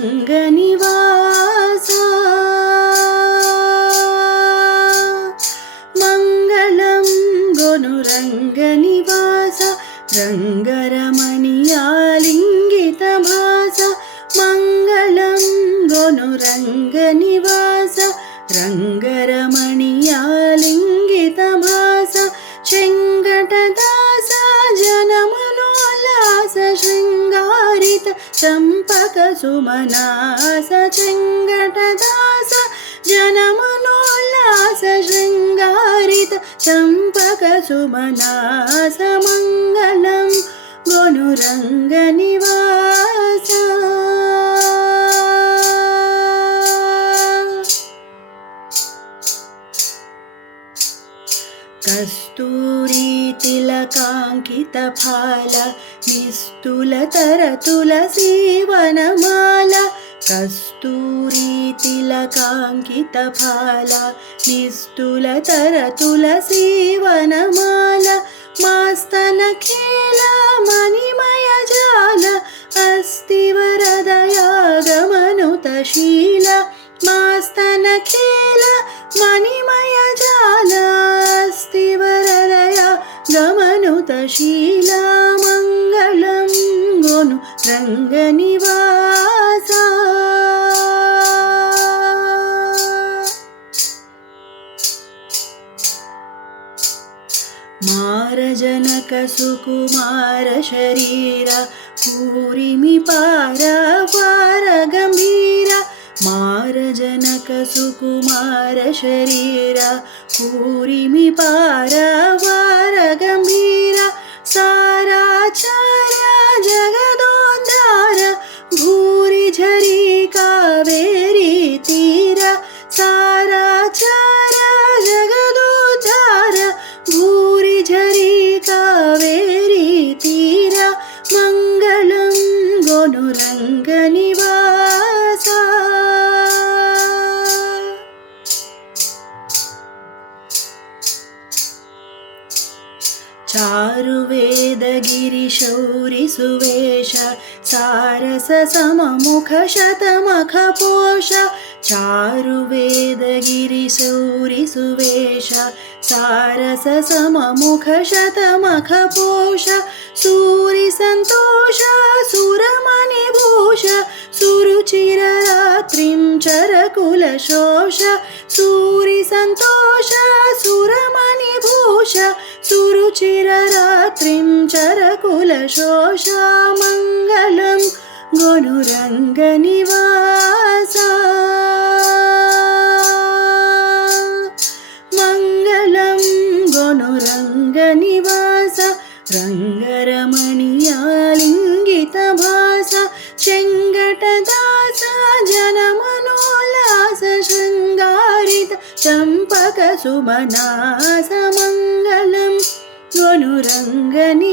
रङ्गनिवास मङ्गलं गोनुरङ्गनिवास रङ्गरमणीयालिङ्गितभास मङ्गलं गोनुरङ्गनिवास रङ्गरमणीयालिङ्गितभास शेङ्गटदास जनमनोल्लास शृङ्गारित चम्पकसुमनास शेङ्गटदास जनमनोल्लास शृङ्गारित चम्पकसुमनास मङ्गलं गोनुरङ्गनिवास कस्तूरी तिलकाङ्कितफाल निस्तुलतरतुलसीवनमाला कस्तूरी तिलकाङ्कितफाल निस्तुलतरतुलसीवनमाला मास्तनखेला मणिमयजाल अस्तिवरदयागमनुतशील मास्तनखेला मणिमयजाल अस्तिवरदया गमनुतशीला मङ्गलं गोनुरङ्गनिवास मारजनकसुकुमारशरीर कूरिमिपार वारगम्भीर मारजनकसुकुमारशरीर कूरिमिपार वारगम्भीर साराचार्य जगदोद्धार भूरिझरी कावेरी तीर साराचार्य जगदोद्धार भूरिझरी कावेरी तीर मङ्गलं गोनुरङ्गनिवास चारुवेदगिरिशौरिसुवेश सारससममुखशतमखपोष चारुवेदगिरिशौरिसुवेश सारससममुखशतमखपोष सूरिसन्तोष सुरमणिभूष सुरुचिररात्रिं चरकुलशोष सूरिसन्तोष सुरमणिभूष सुरुचिररात्रिं चरकुलशोष मङ्गलं गोनुरङ्गनिवास मङ्गलं गोनुरङ्गनिवास रङ्गरमणीयालिङ्गितभास शेङ्गटदास जनमनोल्लास शृङ्गारित चम्पकसुमनास मङ्गलं गोनुरङ्गनिवास